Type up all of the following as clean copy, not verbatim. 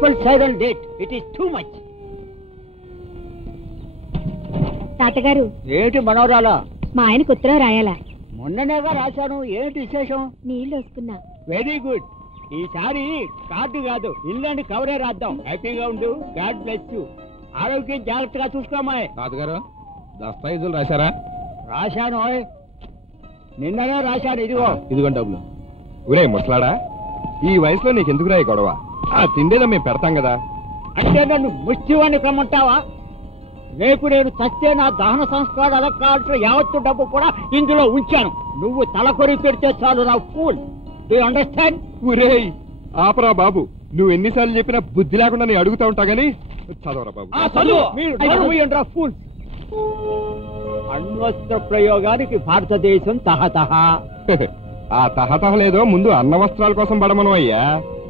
municipal siren date. It is too much. తాతగారు ఏంటి మనోరాలా? మా ఆయనకు ఉత్తరం రాయాలా? మొన్ననేగా రాశాను. ఏంటి విశేషం? నీళ్ళు వస్తున్నా. Very good. ఈసారి కార్డు కాదు, ఇల్లండి కవరే రాద్దాం. హ్యాపీగా ఉండు. God bless you. ఆరోగ్యం జాగ్రత్తగా చూసుకోమాయ్. తాతగారు దస్తావేజులు రాశారా? రాశాను. నిన్ననే రాశాను. ఇదిగోండి డబ్బులు. ఒరే ముసలాడా, ఈ వయసులో నీకెందుకు రాయి గొడవ? ఆ తిండేదో మేము పెడతాం కదా. అంటే నన్ను ముష్టివాణ్ణి కమ్మంటావా? రేపు నేను చస్తే నా దహన సంస్కారాలకు కావాల్సిన యావత్తు డబ్బు కూడా ఇందులో ఉంచాను. నువ్వు తలకొరి పెడితే చాలు నా ఫూల్. Do you understand? ఒరేయ్ ఆపరా బాబు, నువ్వు ఎన్నిసార్లు చెప్పినా బుద్ధి లేకుండా నేను అడుగుతా ఉంటా గానీ చదవరా బాబు. ఫూల్. అణ్వస్త్ర ప్రయోగానికి భారతదేశం తహతహ. ఆ తహతహ లేదో ముందు అన్న వస్త్రాల కోసం పడమను అయ్యా.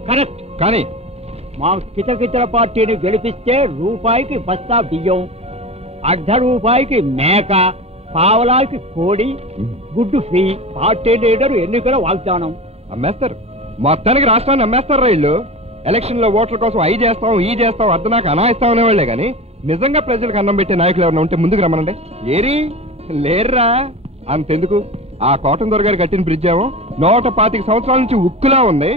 కరెక్ట్. కానీ మా కితకితల పార్టీని గెలిపిస్తే రూపాయికి బస్తా బియ్యం, ₹1 మేక, పావలాకి కోడి, గుడ్డు ఫ్రీ. పార్టీ లీడర్ ఎన్నికల వాగ్దానం. అమ్మేస్తారు, మొత్తానికి రాష్ట్రాన్ని అమ్మేస్తారు రైళ్లు. ఎలక్షన్ లో ఓట్ల కోసం అయి చేస్తాం ఈ చేస్తాం అర్థం నాకు అనాయిస్తాం అనేవాళ్లే గాని నిజంగా ప్రజలకు అన్నం పెట్టే నాయకులు ఎవరైనా ఉంటే ముందుకు రమ్మనండి. ఏరి లేర్రా. అంతెందుకు, ఆ కాటన్ దొర గారు కట్టిన బ్రిడ్జ్ ఏమో 125 సంవత్సరాల నుంచి ఉక్కులా ఉంది.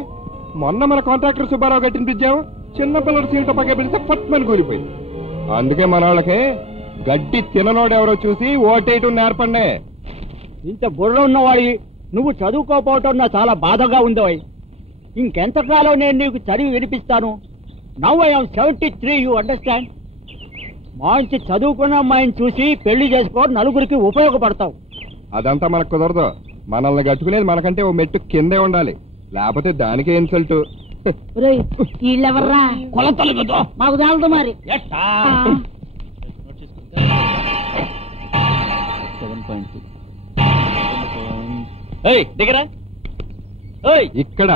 మొన్న మన కాంట్రాక్టర్ సుబ్బారావు కట్టిన బ్రిడ్జ్ ఏమో చిన్నపిల్లడు సీంట పక్క పెడితే పట్మని కూలిపోయింది. అందుకే మన వాళ్ళకి గడ్డి తిననోడెవరో చూసి ఓటేయటం నేర్పండి. ఇంత బుర్ర ఉన్నవాడి నువ్వు చదువుకోపోవటం నా చాలా బాధగా ఉందో. ఇంకెంతకాలం నేను నీకు చదివి వినిపిస్తాను. Now I am 73. You understand? మంచి చదువుకున్న అమ్మాయిని చూసి పెళ్లి చేసుకో, నలుగురికి ఉపయోగపడతావు. అదంతా మనకు కుదరదు. మనల్ని కట్టుకునేది మనకంటే ఓ మెట్టు కిందే ఉండాలి, లేకపోతే దానికే ఇన్సల్ట్. వీళ్ళెవర్రా? కొలతలు కదా మాకు చాలదు మరి. దగ్గర ఇక్కడ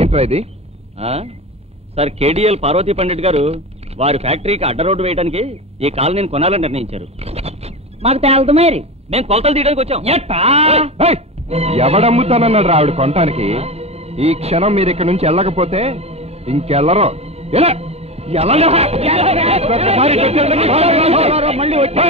ఏంట్రా ఇది? సార్, కేడిఎల్ పార్వతీ పండిట్ గారు వారి ఫ్యాక్టరీకి అడ్డ రోడ్డు వేయడానికి ఈ కాలనీని కొనాలని నిర్ణయించారు. మాకు తేలదు మరి. మేము కొలతలు తీయడానికి వచ్చాం. ఎవడమ్ముతానన్నాడు ఆవిడ కొనటానికి? ఈ క్షణం మీరు ఇక్కడ నుంచి వెళ్ళకపోతే ఇంకెళ్ళరో. మళ్ళీ వచ్చి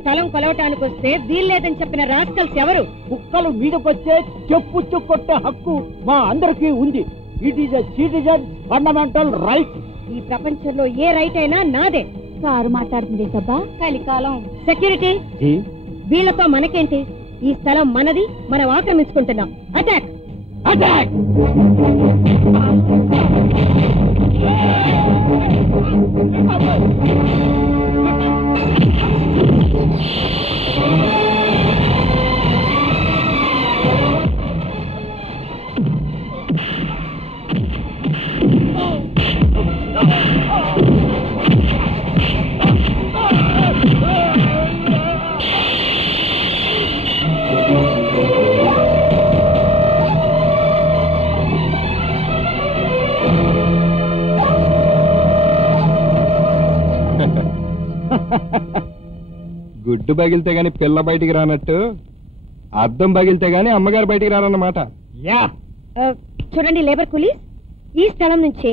స్థలం కొలవటానికి వస్తే వీల్లేదని చెప్పిన రాస్కల్స్ ఎవరు? కుక్కలు మీదకొచ్చే చెప్పు కొట్టే హక్కు మా అందరికీ ఉంది. It is a citizen fundamental right. ఈ ప్రపంచంలో ఏ రైట్ అయినా నాదే. సారు మాట్లాడుతుంది సబ్బా. కలికాలం. సెక్యూరిటీ, వీళ్లతో మనకేంటి? ఈ స్థలం మనది, మనం ఆక్రమించుకుంటున్నాం. అటాక్! అటాక్! గుడ్డు బగిలితే గాని పిల్ల బయటికి రానట్టు అద్దం బగిలితే గాని అమ్మగారు బయటికి రారన్నమాట. చూడండి లేబర్ కూలీస్, ఈ స్థలం నుంచి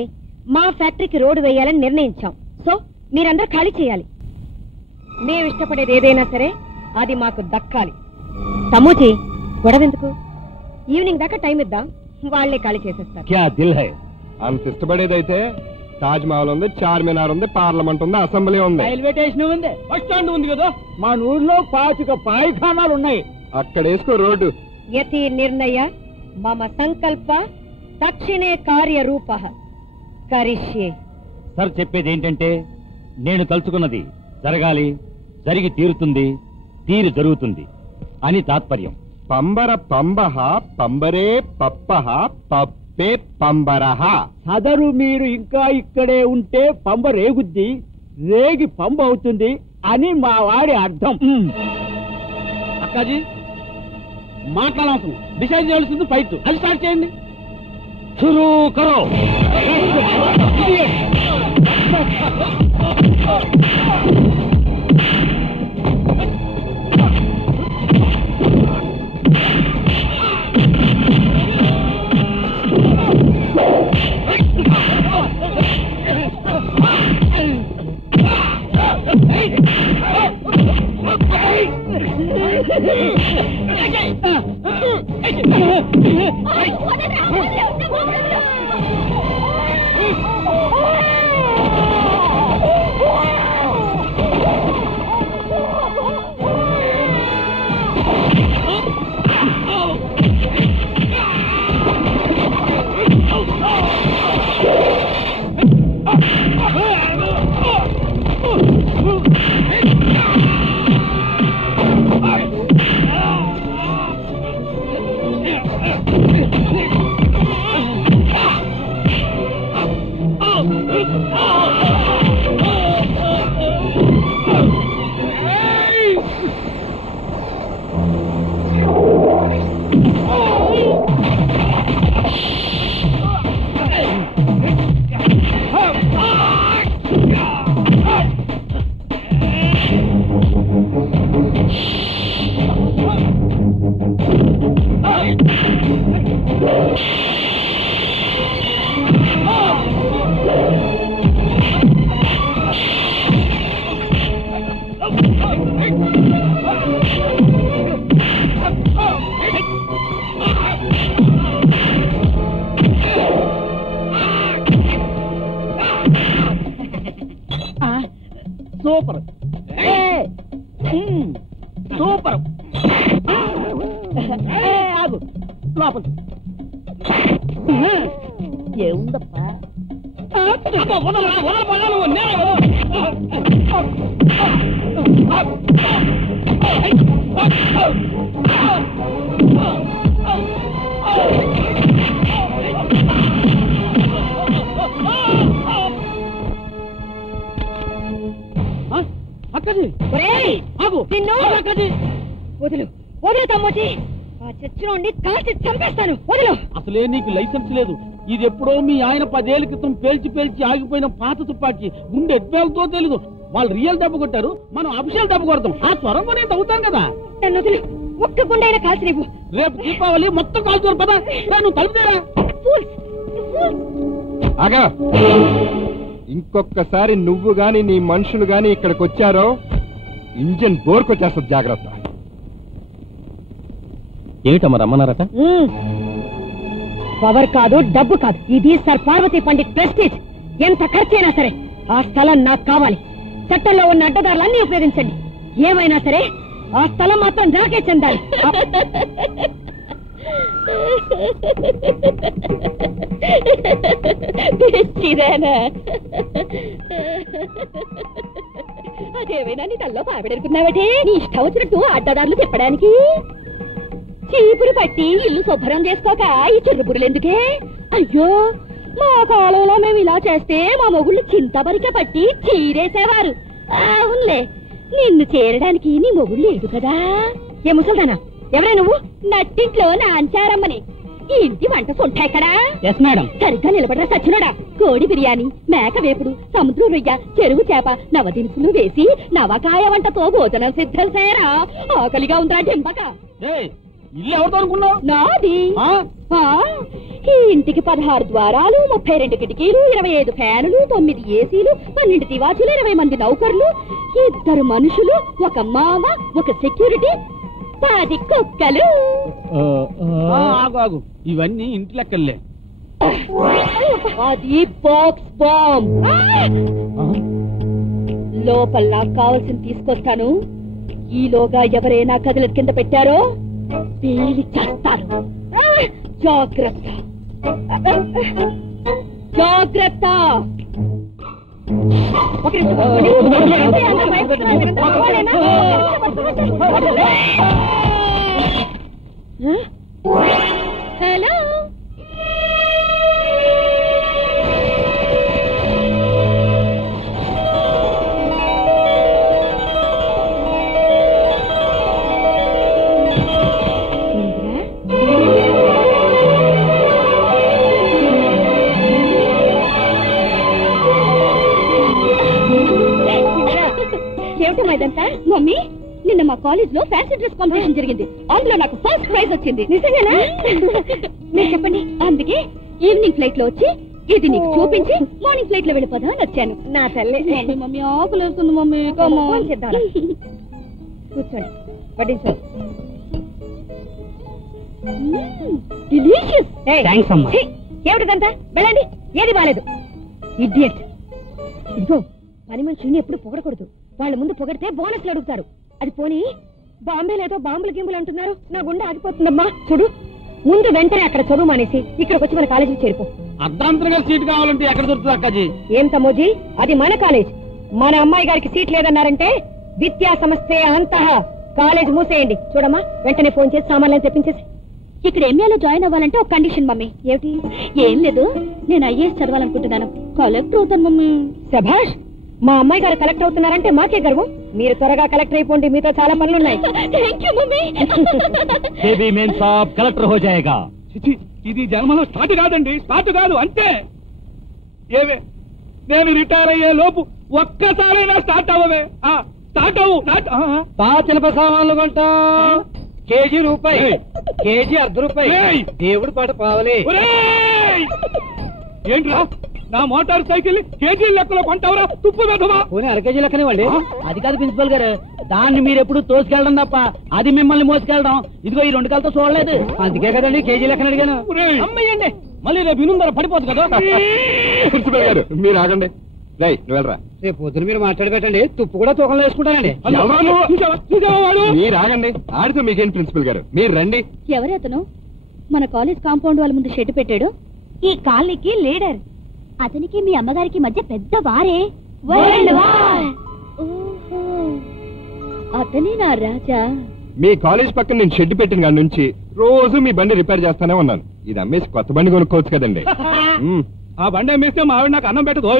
మా ఫ్యాక్టరీకి రోడ్డు వేయాలని నిర్ణయించాం. సో మీరందరూ ఖాళీ చేయాలి. మేము ఇష్టపడేది ఏదైనా సరే అది మాకు దక్కాలి. సమూచి గొడవెందుకు? ఈవినింగ్ దాకా టైం ఇద్దాం, వాళ్లే ఖాళీ చేసేస్తారు. అంత ఇష్టపడేదైతే తాజ్ మహల్ ఉంది, చార్మినార్ ఉంది, పార్లమెంట్ ఉంది, అసెంబ్లీ ఉంది, రైల్వే స్టేషన్ ఉంది, బస్ స్టాండ్ ఉంది కదా. మా ఊర్లో 25 పాయిఖానాలు ఉన్నాయి. అక్కడ వేసుకో రోడ్డు. యతి నిర్ణయ మమ సంకల్ప తక్షణే కార్యరూప కరిష్యే. సార్, చెప్పేది ఏంటంటే నేను తలుచుకున్నది జరగాలి, జరిగి తీరుతుంది, తీరు జరుగుతుంది అని తాత్పర్యం. పంబర పంబహ పంబరే పప్పహ పప్పే పంబరహ. సదరు మీరు ఇంకా ఇక్కడే ఉంటే పంబ రేగుద్ది, రేగి పంబ అవుతుంది అని మా వాడి అర్థం. అక్కాజీ మాట్లాడవసరం, డిసైడ్ చేయాల్సింది ఫైట్. అది స్టార్ట్ చేయండి. షురూ కరో. సూపర్ సూపర్ ఆగు లోపల ఏముందప్పా అక్కది ఆగు అక్కది వదులు వదులు తమ్మోజీ ఆ చచ్చినోండి కాల్చి చంపేస్తాను వదులు అసలే నీకు లైసెన్స్ లేదు ఇది ఎప్పుడో మీ ఆయన 10 ఏళ్ల క్రితం పేల్చి ఆగిపోయిన పాత తుపాకీ గుండె ఎట్వేలతో తెలీదు వాళ్ళు రియల్ దెబ్బ కొట్టారు మనం అఫిషియల్ దెబ్బ కొడతాం ఆ త్వరగా నేను తగ్గుతాను కదా నన్ను వదులు ఒక్క గుండైనా కాల్చి నీవు రేపు దీపావళి మొత్తం కాల్చుకోరు పదా నువ్వు తలుపుతారా ఆగా ఇంకొకసారి నువ్వు గాని నీ మనుషులు గాని ఇక్కడికి వచ్చారో ఇంజన్ బోర్కొచ్చేస్తుంది జాగ్రత్త. ఏమిటమ్మా రమ్మన్నారట? పవర్ కాదు డబ్బు కాదు ఇది సర్ పార్వతీ పండిట్ ప్రెస్టీజ్. ఎంత ఖర్చైనా సరే ఆ స్థలం నాకు కావాలి. చట్టంలో ఉన్న అడ్డదారులన్నీ ఉపయోగించండి. ఏమైనా సరే ఆ స్థలం మాత్రం నాకే చెందాలి. అదేమైనా నీ తల్లో పావిడనుకున్నావటే నీ ఇష్టం వచ్చినట్టు అడ్డదారులు చెప్పడానికి. చీపురు పట్టి ఇల్లు శుభ్రం చేసుకోక ఈ చిరుపురులెందుకే? అయ్యో మా కాలంలో మేము ఇలా చేస్తే మా మొగుళ్ళు చింతబరిక పట్టి చీరేసేవారు. అవునులే నిన్ను చేరడానికి నీ మొగుళ్ళు లేదు కదా. ఏ ముసల్దానా ఎవరే నువ్వు? నట్టింట్లో నాంచారమ్మని. ఈ ఇంటి వంట సొంటెక్కడా? సరిగ్గా నిలబడరా సచ్చినోడా. కోడి బిర్యానీ, మేక వేపుడు, సముద్రం రొయ్య, చెరువు చేప, నవదినుసులు వేసి నవకాయ వంటతో భోజనం సిద్ధం చేయరా. ఆకలిగా ఉందిరా డింబక. ఇల్లు ఎవరితో అనుకున్నావు? నాది. ఈ ఇంటికి 16 ద్వారాలు, 32 కిటికీలు, 25 ఫ్యానులు, 9 ఏసీలు, 12 తివాచీలు, 20 మంది నౌకర్లు, 2 మనుషులు, 1 మామ, 1 సెక్యూరిటీ, 10 కుక్కలు. ఆగు ఇవన్నీ ఇంటి లెక్కలే. అది బాక్స్ బాంబ్. లోపల నాకు కావాల్సింది తీసుకొస్తాను. ఈలోగా ఎవరైనా కదల కింద పెట్టారో పేలి చేస్తారు. జాగ్రత్త జాగ్రత్త. హలో ఏమిటమైందంతా? మమ్మీ నిన్న మా కాలేజ్ లో ఫ్యాన్సీ డ్రెస్ కాంపిటీషన్ జరిగింది. అందులో నాకు ఫస్ట్ ప్రైజ్ వచ్చింది. నిజంగానా? మీరు చెప్పండి. అందుకే ఈవినింగ్ ఫ్లైట్ లో వచ్చి ఇది నీకు చూపించి మార్నింగ్ ఫ్లైట్ లో వెళ్ళిపోదా అని వచ్చాను. నా తల్లి. మమ్మీ ఆకులు వేస్తుంది మమ్మీ. కూర్చోండి వడ్డించండి. Delicious. థ్యాంక్స్ అమ్మా. ఛీ, ఏమిటిదంతా? వెళ్ళండి. ఏది బాలేదు. ఇడియట్. ఇదిగో పని మనుషుల్ని ఎప్పుడు పొగడకూడదు. వాళ్ళ ముందు పొగడితే బోనస్లు అడుగుతారు. అది పోనీ బాంబే లేదో బాంబులు గింబులు అంటున్నారు. నా గుండె ఆగిపోతుందమ్మా. చూడు, ముందు వెంటనే అక్కడ చదువు మానేసి ఇక్కడికి వచ్చి మన కాలేజీకి చేరిపో. అర్ధాంతరంగా సీట్ కావాలంటే ఎక్కడ దొరుకుతుంది అక్కాజీ? ఏం తమ్మోజీ, అది మన కాలేజ్. మన అమ్మాయి గారికి సీట్ లేదన్నారంటే విద్యా సంస్థే అంతః. కాలేజ్ మూసేయండి. చూడమ్మా, వెంటనే ఫోన్ చేసి సామాన్లను తెప్పించేసి. ఇక్కడ ఎంఏలో జాయిన్ అవ్వాలంటే ఒక కండిషన్ మమ్మీ. ఏమిటి? ఏం లేదు, నేను ఐఏఎస్ చదవాలనుకుంటున్నాను. కలెక్టర్ అవుతాను మమ్మీ. శభాష్, మా అమ్మాయి గారు కలెక్టర్ అవుతున్నారంటే మాకే గర్వం. మీరు త్వరగా కలెక్టర్ అయిపోండి, మీతో చాలా పనులున్నాయి. కలెక్టర్ హో జాయేగా. ఇది జన్మలో స్టార్ట్ కాదండి, స్టార్ట్ కాదు అంతే. ఏవే, నేను రిటైర్ అయ్యే లోపు ఒక్కసారైనా స్టార్ట్ అవ్వవే. స్టార్ట్ అవ్వు. పాచిలప సామాన్లు కొంటా కేజీ రూపాయి, కేజీ ₹1 దేవుడి పాట పావలే. ఏంట్రా నా మోటార్ సైకిల్ కేజీ లెక్కలో కొంటావురా? తుప్పు వెధవా. పోనీ అరకేజీ లెక్కనే వాళ్ళే. అది కాదు ప్రిన్సిపల్ గారు, దాన్ని మీరు ఎప్పుడు తోసుకెళ్ళడం తప్ప అది మిమ్మల్ని మోసుకెళ్ళడం ఇదిగో ఈ 2 కాలతో చూడలేదు. అందుకే కదండి కేజీ లెక్కన అడిగాను. అమ్మయ్యండి, మళ్ళీ రేపు ఇనుందర పడిపోతుంది కదా. ప్రిన్సిపల్ గారు మీరు ఆగండి. రై నువ్వు వెళ్ళరా. రేపు పొద్దున మీరు మాట్లాడి పెట్టండి, తుప్పు కూడా తూకంలో వేసుకుంటానండి. మీరు ఆగండి. ఆడితో మీకేంటి ప్రిన్సిపల్ గారు, మీరు రండి. ఎవరు అతను? మన కాలేజ్ కాంపౌండ్ వాళ్ళ ముందు షెడ్ పెట్టాడు. ఈ కాలనీకి లీడర్. అతనికి మీ అమ్మగారికి మధ్య పెద్ద వారే. అతనే నా రాజా. మీ కాలేజ్ పక్కన నేను షెడ్ పెట్టిన కాడి నుంచి రోజు మీ బండి రిపేర్ చేస్తానే ఉన్నాను. ఇది అమ్మేసి కొత్త బండి కొనుక్కోవచ్చు కదండి. ఆ బండి అమ్మేస్తే మా ఆవిడ నాకు అన్నం పెట్టదు.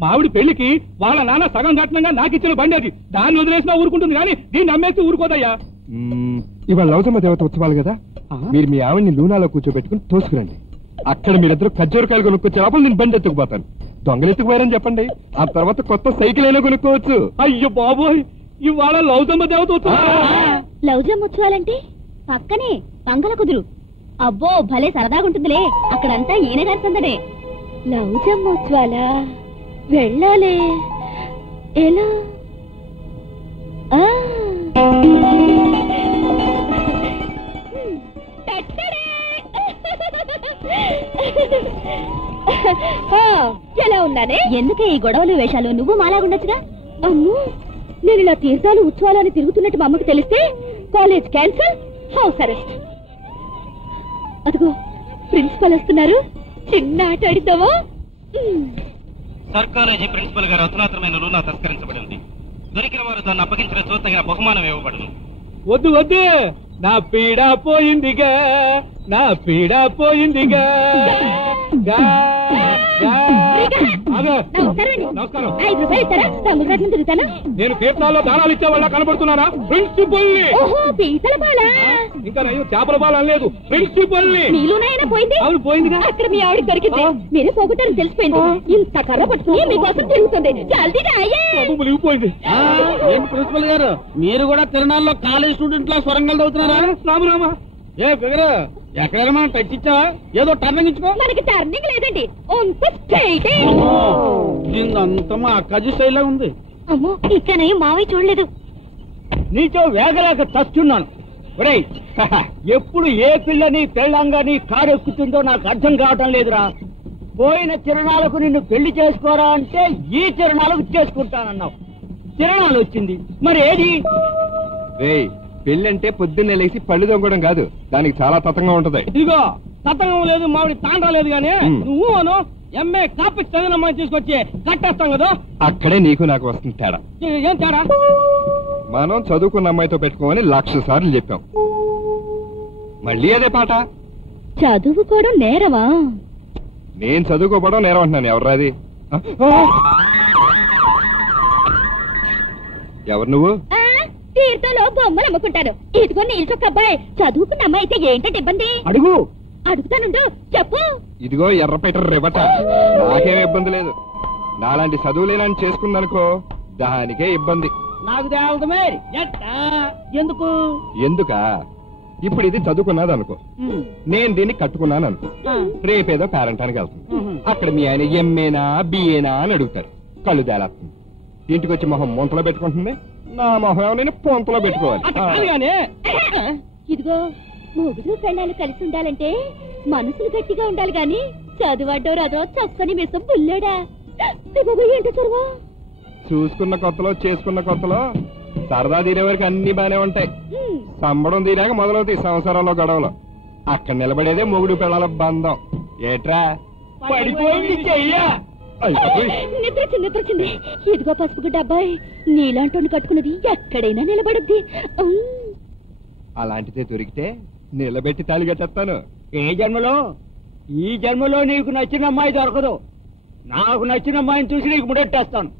మా ఆవిడ పెళ్లికి వాళ్ళ నాన్న సగం కట్నంగా నాకు ఇచ్చిన బండి అది. దాన్ని వదిలేసినా ఊరుకుంటుంది కానీ దీన్ని అమ్మేస్తే ఊరుకోదయ్యా. ఇవాళ లవజమ్మ దేవత ఉత్సవాలు కదా, మీరు మీ ఆవిడ్ని లూనాలో కూర్చోబెట్టుకుని తోసుకురండి. అక్కడ మీరిద్దరు ఖర్జూరకాయలు కొనుక్కొచ్చే లోపల నేను బండి ఎత్తుకుపోతాను. దొంగలు ఎత్తుకుపోయారని చెప్పండి, ఆ తర్వాత కొత్త సైకిల్ అయినా కొనుక్కోవచ్చు. అయ్యో బాబోయ్, ఇవాళ లవజమ్మ దేవత ఉత్సవాలు. లవజమ్మ ఉత్సవాలంటే పక్కనే పంగల కుదురు. అబ్బో భలే సరదాగుంటుందిలే. అక్కడంతా ఈయన గారి సందడే. లవజమ్మ ఉత్సవాలా? వెళ్ళాలే. ఎలా? ఎలా ఉన్నానే? ఎందుకే ఈ గొడవలు వేషాలు? నువ్వు మాలాగుండొచ్చుగా. అమ్మో, నేను ఇలా తీర్థాలు ఉత్సవాలు అని తిరుగుతున్నట్టు మా అమ్మకి తెలిస్తే కాలేజ్ క్యాన్సిల్, హౌస్ అరెస్ట్. అదిగో ప్రిన్సిపల్ వస్తున్నారు. చిన్న ఆట ఆడితావా? సర్కాలేజీ ప్రిన్సిపల్ గారు అధునాతనమైన లూనా తస్కరించబడింది. దొరికిన వారు దాన్ని అప్పగించిన తగిన బహుమానం ఇవ్వబడును. వద్దు వద్దు, నా పీడ పోయిందిగా, నా పీడ పోయిందిగా. నమస్కారం. 5 రూపాయలు ఇస్తారా? రంగురాట్నం తిరుగుతాను. నేను తీర్థాల్లో దానాలు ఇచ్చే వాళ్ళ కనబడుతున్నానా? ప్రిన్సిపల్ పీతల బాల. ఇంకా నేను చేపల బాల అనలేదు, ప్రిన్సిపల్. నీలోనైనా పోయింది. అవును పోయిందిగా. అక్కడ మీ ఆవిడ దొరికింది. మీరే పోగొట్టారని తెలిసిపోయింది. ఇంత కర్ర పట్టుకుని మీకోసం తిరుగుతుంది. జల్దీ రాయే. మునిగిపోయింది. ప్రిన్సిపల్ గారు, మీరు కూడా తిరునాళ్ళలో కాలేజ్ స్టూడెంట్ లా సొరంగాలు అవుతున్నారా? రామరామా, ఏ ఫిగర్ ఎక్కడైనా మనం టచ్ ఇచ్చావా? ఏదో టర్నింగ్ ఇచ్చుకో. మనకి టర్నింగ్ లేదండి, అంత స్ట్రైట్. దీందంతా మా అక్కాజీ స్టైల్ ఉంది. అమ్మో, ఇక్కడ మావయ్య చూడలేదు. నీతో వేగలేక చస్తున్నాను. ఒరేయ్, ఎప్పుడు ఏ పిల్లని పెళ్ళంగాని కారు ఎక్కుతుందో నాకు అర్థం కావటం లేదురా. పోయిన తిరణాలకు నిన్ను పెళ్లి చేసుకోరా అంటే ఈ తిరణాలకు చేసుకుంటానన్నావు. తిరణాలు వచ్చింది, మరి ఏది? పెళ్ళంటే పొద్దున్నే లేచి పళ్ళు దొంగడం కాదు, దానికి చాలా తతంగా ఉంటది. ఇదిగో తతంగం లేదు, మామిడి తాండ్రా లేదు గానీ నువ్వు అను ఎంఏ కాపీ చదివిన అమ్మాయి తీసుకొచ్చి కట్టేస్తాం కదా. అక్కడే నీకు నాకు వస్తుంది తేడా. ఏం తేడా? మనం చదువుకున్న అమ్మాయితో పెట్టుకోమని 1,00,000 సార్లు చెప్పాం, మళ్ళీ అదే పాట. చదువుకోవడం నేరమా? నేను చదువుకోవడం నేరం అంటున్నాను. ఎవర్రాది? ఎవరు నువ్వు? తీర్థంలో బొమ్మలు అమ్ముకుంటాను. ఇదిగో నీల్చొక్క అబ్బాయి, చదువుకున్న అమ్మాయి అయితే ఏంటంటే ఇబ్బంది? అడుగు. అడుగుతానుండు, చెప్పు. ఇదిగో ఎర్రపేట రివట, నాకేం ఇబ్బంది లేదు. నాలాంటి చదువులేనని చేసుకుందనుకో, దానికే ఇబ్బంది. నాకు తేలదమే. ఎందుకు? ఎందుకా? ఇప్పుడు ఇది చదువుకున్నది అనుకో, నేను దీన్ని కట్టుకున్నాను అనుకో, రేపేదో పేరంటానికి వెళ్తుంది. అక్కడ మీ ఆయన ఎంఏనా బిఏనా అని అడుగుతారు. కళ్ళు తేలేస్తుంది. ఇంటికి వచ్చి మొహం ముంతలో పెట్టుకుంటుంది. నా మొహం నేను పొంతలో పెట్టుకోవాలి. ఇదిగో మొగుడు పెళ్ళాలు కలిసి ఉండాలంటే మనసులు గట్టిగా ఉండాలి గాని చదువాడో రాదో చక్కని మిసం పుల్లాడా ఏంటో చదువా. చూసుకున్న కొత్తలో చేసుకున్న కొత్తలో సరదా తీరే వరకు అన్ని బానే ఉంటాయి. సంబడం తీరాక మొదలవుతాయి సంవత్సరాల్లో గొడవలు. అక్కడ నిలబడేదే మొగుడు పిల్లల బంధం. ఏట్రా పడిపోయింది చెయ్యా. నిద్రచింది. ఇదిగో పసుపు గుడ్డ అబ్బాయి, నీలాంటి కట్టుకున్నది ఎక్కడైనా నిలబడుద్ది. అలాంటిదే దొరికితే నిలబెట్టి తాళి కట్టేస్తాను. ఏ జన్మలో? ఈ జన్మలో నీకు నచ్చిన అమ్మాయి దొరకదు. నాకు నచ్చిన అమ్మాయిని చూసి నీకు ముడెట్టేస్తాను.